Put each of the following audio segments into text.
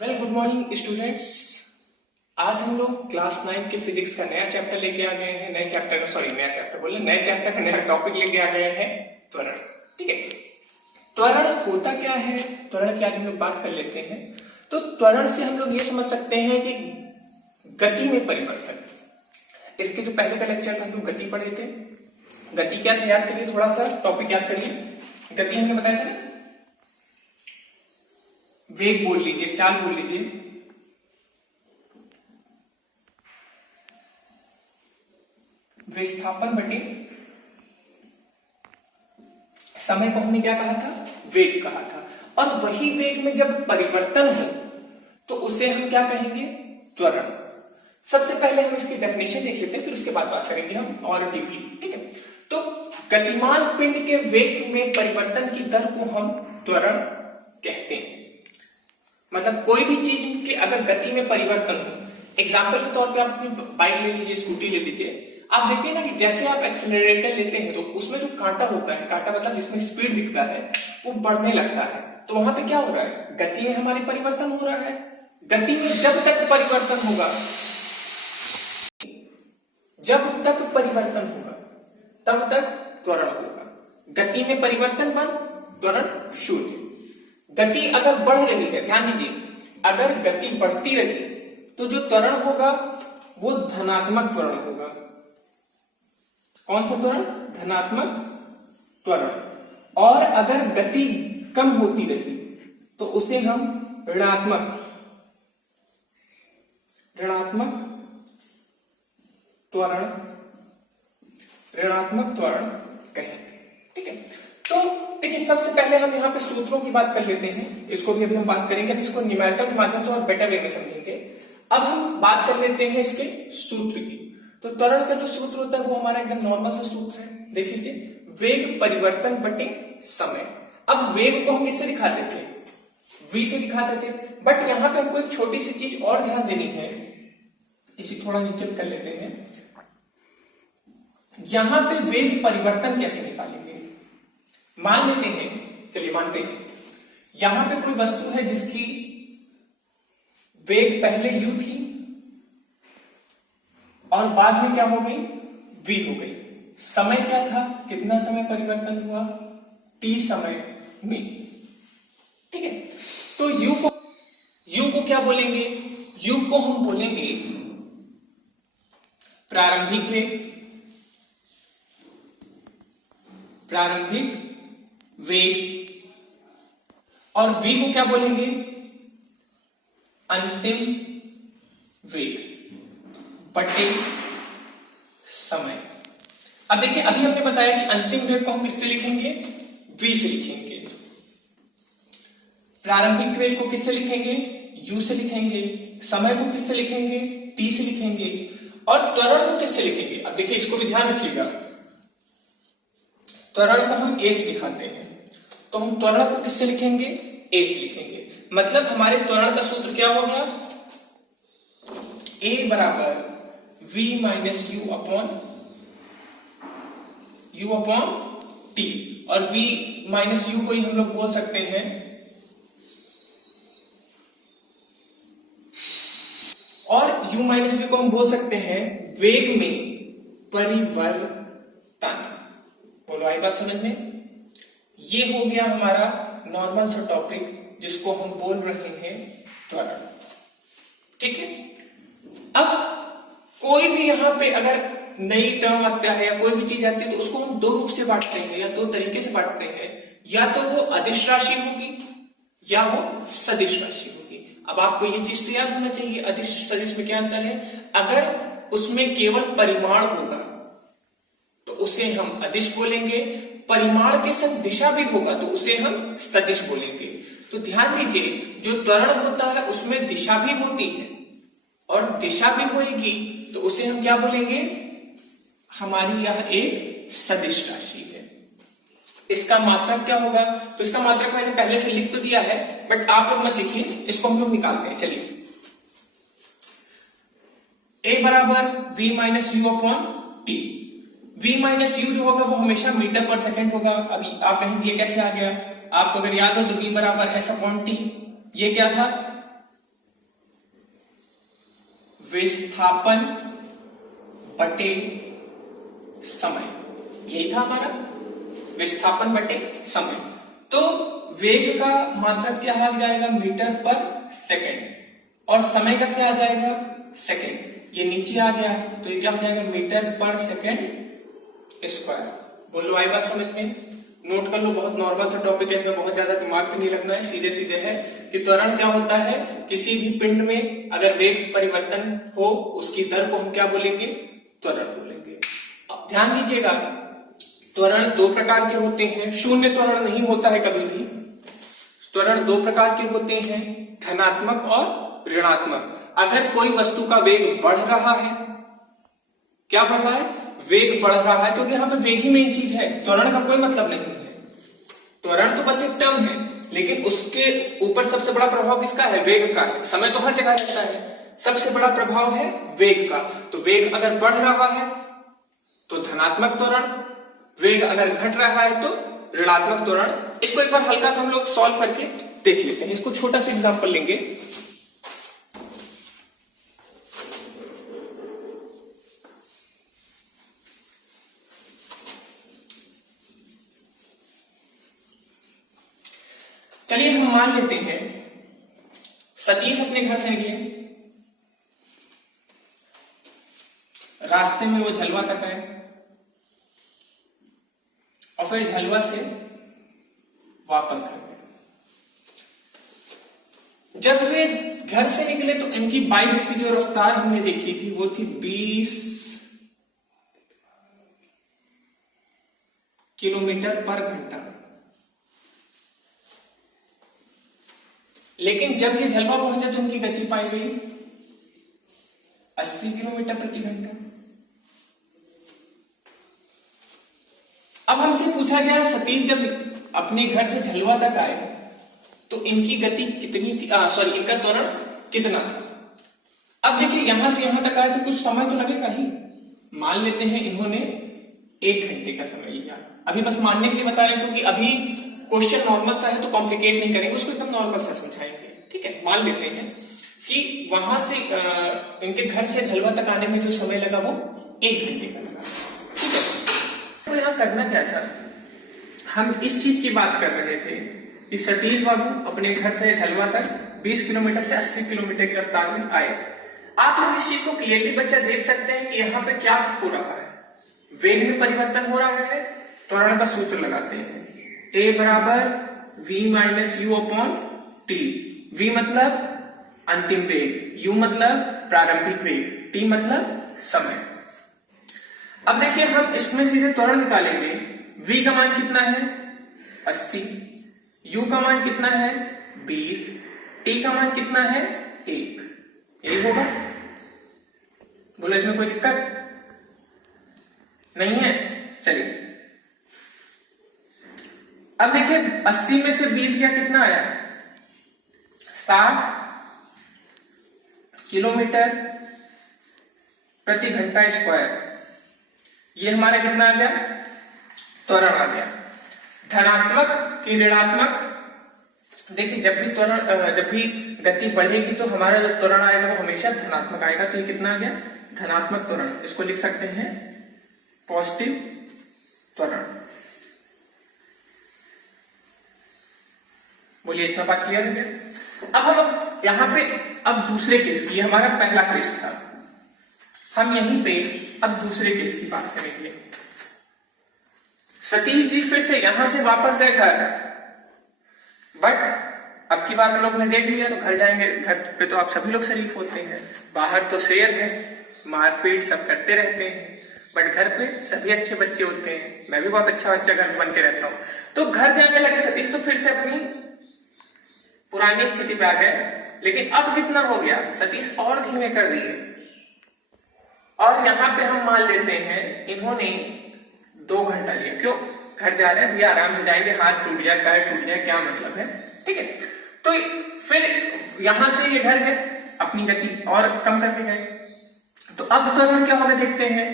Good morning students. आज हम लोग क्लास 9 के फिजिक्स का नया चैप्टर लेके आ गए हैं। नए चैप्टर का नया टॉपिक लेके आ गए हैं, त्वरण। ठीक है, त्वरण होता क्या है, त्वरण की आज हम लोग बात कर लेते हैं। तो त्वरण से हम लोग ये समझ सकते हैं कि गति में परिवर्तन। इसके जो पहले का लेक्चर था हम लोग गति पढ़े थे। गति क्या था याद करिए, थोड़ा सा टॉपिक याद करिए। गति हमने बताया था ना, वेग बोल लीजिए, चाल बोल लीजिए, विस्थापन बटे समय को हमने क्या कहा था, वेग कहा था। और वही वेग में जब परिवर्तन हो तो उसे हम क्या कहेंगे, त्वरण। सबसे पहले हम इसकी डेफिनेशन देख लेते हैं, फिर उसके बाद बात करेंगे हम और डीपली। ठीक है, तो गतिमान पिंड के वेग में परिवर्तन की दर को हम त्वरण कहते हैं। मतलब कोई भी चीज के अगर गति में परिवर्तन हो, एग्जाम्पल के तौर पे आप अपनी बाइक ले लीजिए, स्कूटी ले लीजिए, आप देखते हैं ना कि जैसे आप एक्सेलरेटर लेते हैं तो उसमें जो कांटा होता है, कांटा मतलब जिसमें स्पीड दिखता है, वो बढ़ने लगता है। तो वहां पे क्या हो रहा है, गति में हमारी परिवर्तन हो रहा है। गति में जब तक परिवर्तन होगा तब तक त्वरण होगा। गति में परिवर्तन बंद, त्वरण शून्य। गति अगर बढ़ रही है, ध्यान दीजिए, अगर गति बढ़ती रही तो जो त्वरण होगा वो धनात्मक त्वरण होगा। कौन सा त्वरण, धनात्मक त्वरण। और अगर गति कम होती रही तो उसे हम ऋणात्मक त्वरण कहेंगे। ठीक है, तो देखिए सबसे पहले हम यहाँ पे सूत्रों की बात कर लेते हैं। इसको भी अभी हम बात करेंगे, इसको न्यूमेरिकल के माध्यम से और बेटर वे में समझेंगे। अब हम बात कर लेते हैं इसके सूत्र की। तो त्वरण का जो सूत्र होता है वो हमारा एकदम नॉर्मल सा सूत्र है, देख लीजिए, वेग परिवर्तन बटे समय। अब वेग को हम किससे दिखाते थे, v से दिखाते थे। बट यहाँ पे हमको एक छोटी सी चीज और ध्यान देनी है, इसे थोड़ा नीचे कर लेते हैं। यहां पे वेग परिवर्तन कैसे निकालेंगे, मान लेते हैं, चलिए मानते हैं, यहां पे कोई वस्तु है जिसकी वेग पहले u थी और बाद में क्या हो गई, v हो गई। समय क्या था, कितना समय परिवर्तन हुआ, t समय में। ठीक है, तो u को क्या बोलेंगे, u को हम बोलेंगे प्रारंभिक वेग, और v को क्या बोलेंगे, अंतिम वेग बटे समय। अब देखिए, अभी हमने बताया कि अंतिम वेग को हम किससे लिखेंगे, v से लिखेंगे। प्रारंभिक वेग को किससे लिखेंगे, u से लिखेंगे। समय को किससे लिखेंगे, t से लिखेंगे। और त्वरण को किससे लिखेंगे, अब देखिए इसको भी ध्यान रखिएगा, त्वरण को हम a से दिखाते हैं, तो हम त्वरण को किससे लिखेंगे, a से लिखेंगे। मतलब हमारे त्वरण का सूत्र क्या हो गया, a बराबर v minus u upon t। और v माइनस u को ही हम लोग बोल सकते हैं और u माइनस v को हम बोल सकते हैं वेग में परिवर्तन। बोलो आई बात समझ में। ये हो गया हमारा नॉर्मल सा टॉपिक जिसको हम बोल रहे हैं त्वरण। ठीक है, अब कोई भी यहां पे अगर नई टर्म आता है या कोई भी चीज आती है तो उसको हम दो रूप से बांटते हैं या दो तरीके से बांटते हैं, या तो वो अदिश राशि होगी या वो सदिश राशि होगी। अब आपको ये चीज तो याद होना चाहिए, अदिश सदिश में क्या अंतर है। अगर उसमें केवल परिमाण होगा तो उसे हम अदिश बोलेंगे, परिमाण के साथ दिशा भी होगा तो उसे हम सदिश बोलेंगे। तो ध्यान दीजिए, जो त्वरण होता है उसमें दिशा भी होती है और दिशा भी होगी तो उसे हम क्या बोलेंगे, हमारी यह एक सदिश राशि है। इसका मात्रक क्या होगा, तो इसका मात्रक मैंने पहले से लिख तो दिया है, बट आप लोग मत लिखिए, इसको हम लोग निकालते हैं। चलिए, a बराबर v minus you upon T. v minus you जो होगा वो हमेशा मीटर पर सेकेंड होगा। अभी आप कहेंगे ये कैसे आ गया, आपको अगर याद हो तो v बराबर s अपॉन टी, ये क्या था, विस्थापन बटे समय, यही था हमारा, विस्थापन बटे समय। तो वेग का मात्रक क्या आ जाएगा, मीटर पर सेकेंड, और समय का क्या आ जाएगा, सेकेंड। ये नीचे आ गया तो ये क्या हो जाएगा, मीटर पर सेकेंड स्क्वायर। बोलो आई बात समझ में? नोट कर लो, बहुत नॉर्मल सा टॉपिक है, इसमें बहुत ज्यादा दिमाग पे नहीं लगना है, सीधे सीधे है कि त्वरण क्या होता है, किसी भी पिंड में अगर वेग परिवर्तन हो उसकी दर को हम क्या बोलेंगे, त्वरण बोलेंगे। अब ध्यान दीजिएगा, त्वरण दो प्रकार के होते हैं, शून्य त्वरण नहीं होता है कभी भी। त्वरण दो प्रकार के होते हैं, धनात्मक और ऋणात्मक। अगर कोई वस्तु का वेग बढ़ रहा है, क्या बढ़ रहा है, वेग बढ़ रहा है, क्योंकि यहाँ पे वेग ही मेन चीज है, त्वरण का कोई मतलब नहीं है। त्वरण तो बस एक टर्म है, लेकिन उसके ऊपर सबसे बड़ा प्रभाव किसका है, वेग का है। समय तो हर जगह रहता है, सबसे बड़ा प्रभाव है वेग का। तो वेग अगर बढ़ रहा है तो धनात्मक त्वरण, वेग अगर घट रहा है तो ऋणात्मक त्वरण। इसको एक बार हल्का सा हम लोग सॉल्व करके देख लेते हैं। इसको छोटा सा एग्जांपल लेंगे। चलिए हम मान लेते हैं सतीश अपने घर से निकले, रास्ते में वो झलवा तक आए और फिर झलवा से वापस घर गए। जब वे घर से निकले तो इनकी बाइक की जो रफ्तार हमने देखी थी वो थी 20 किलोमीटर पर घंटा। लेकिन जब ये झलवा पहुंचे तो उनकी गति पाई गई 80 किलोमीटर प्रति घंटा। अब हमसे पूछा गया सतीश जब अपने घर से झलवा तक आए तो इनकी गति कितनी थी, सॉरी इनका त्वरण कितना था। अब देखिए यहां से यहां तक आए तो कुछ समय तो लगेगा ही। मान लेते हैं इन्होंने 1 घंटे का समय लिया। अभी बस मानने के लिए बता रहे हैं क्योंकि अभी क्वेश्चन नॉर्मल सा है तो कॉम्प्लिकेट नहीं करेंगे, उसको एकदम नॉर्मल सा समझाएंगे। ठीक है, मान लेते हैं कि वहां से इनके घर से झलवा तक आने में जो समय लगा वो 1 घंटे का लगा। ठीक है, तो यहां करना क्या था, हम इस चीज की बात कर रहे थे कि सतीश बाबू अपने घर से झलवा तक 20 किलोमीटर से 80 किलोमीटर की रफ्तार में आए। आप लोग इस चीज को क्लियरली बच्चा देख सकते हैं कि यहाँ पे क्या हो रहा है, वेग में परिवर्तन हो रहा है। त्वरण का सूत्र लगाते हैं, A बराबर v minus you upon T. v मतलब अंतिम वेग, u मतलब प्रारंभिक वेग, t मतलब समय। अब देखिए हम इसमें सीधे त्वरण निकालेंगे। v का मान कितना है 80, u का मान कितना है 20, t का मान कितना है 1। यही होगा, बोलो इसमें कोई दिक्कत नहीं है। चलिए अब देखिए 80 में से 20 गया, कितना आया 60 किलोमीटर प्रति घंटा स्क्वायर। ये हमारा कितना आ गया, त्वरण आ गया। धनात्मक की ऋणात्मक, देखिए जब भी त्वरण, जब भी गति बढ़ेगी तो हमारा जो त्वरण आएगा वो हमेशा धनात्मक आएगा। तो ये कितना आ गया, धनात्मक त्वरण। इसको लिख सकते हैं पॉजिटिव त्वरण। बोलिए इतना बात क्लियर हो गया। अब हम यहां पे अब दूसरे केस की, हमारा पहला केस था, हम यहीं पे अब दूसरे केस की बात करेंगे। सतीश जी फिर से यहां से वापस गए घर, बट अब की बार हम लोग ने देख लिया तो घर जाएंगे। घर पे तो आप सभी लोग शरीफ होते हैं, बाहर तो शेर है, मारपीट सब करते रहते हैं, बट घर पे सभी अच्छे बच्चे होते हैं। मैं भी बहुत अच्छा बच्चा घर बन के रहता हूं। तो घर जाने लगे सतीश, तो फिर से अपनी पुरानी स्थिति पे आ गए। लेकिन अब कितना हो गया, सतीश और धीमे कर दिए। और यहां पे हम मान लेते हैं इन्होंने 2 घंटा लिया। क्यों, घर जा रहे हैं भैया, आराम से जाएंगे, हाथ टूट जाए पैर टूट जाए क्या मतलब है। ठीक है, तो फिर यहां से ये घर गए, अपनी गति और कम करके गए। तो अब त्वरण क्या होगा देखते हैं।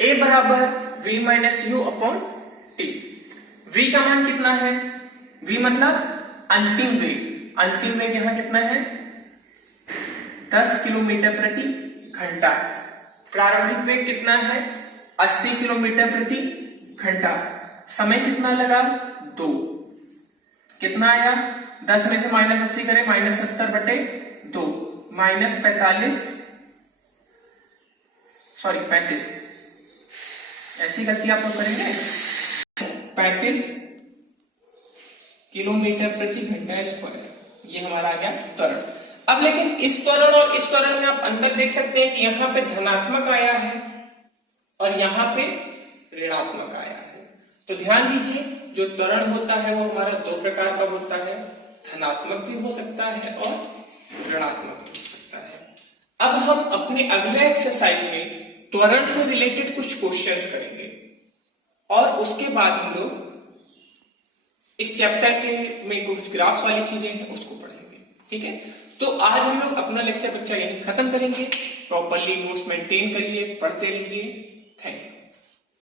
A बराबर v minus you upon T. v का मान कितना है, v मतलब अंतिम वेग, अंतिम वेग यहाँ कितना है 10 किलोमीटर प्रति घंटा। प्रारंभिक वेग कितना है 80 किलोमीटर प्रति घंटा। समय कितना लगा 2। कितना आया 10 में से -80 करें -70 बटे 2 -35 ऐसी गति आप लोग करेंगे 35 किलोमीटर प्रति घंटा स्क्वायर। ये हमारा आ गया त्वरण। अब लेकिन इस त्वरण और इस त्वरण में आप अंतर देख सकते हैं कि यहाँ पे धनात्मक आया है और यहाँ पे ऋणात्मक आया है। तो ध्यान दीजिए जो त्वरण होता है वो हमारा 2 प्रकार का होता है, धनात्मक भी हो सकता है और ऋणात्मक भी हो सकता है। अब हम अपने अगले एक्सरसाइज में त्वरण से रिलेटेड कुछ क्वेश्चंस करेंगे और उसके बाद हम लोग इस चैप्टर के में कुछ ग्राफ्स वाली चीजें हैं उसको पढ़ेंगे। ठीक है, तो आज हम लोग अपना लेक्चर बच्चा यहीं खत्म करेंगे। प्रॉपरली नोट्स मेंटेन करिए, पढ़ते रहिए। Thank you.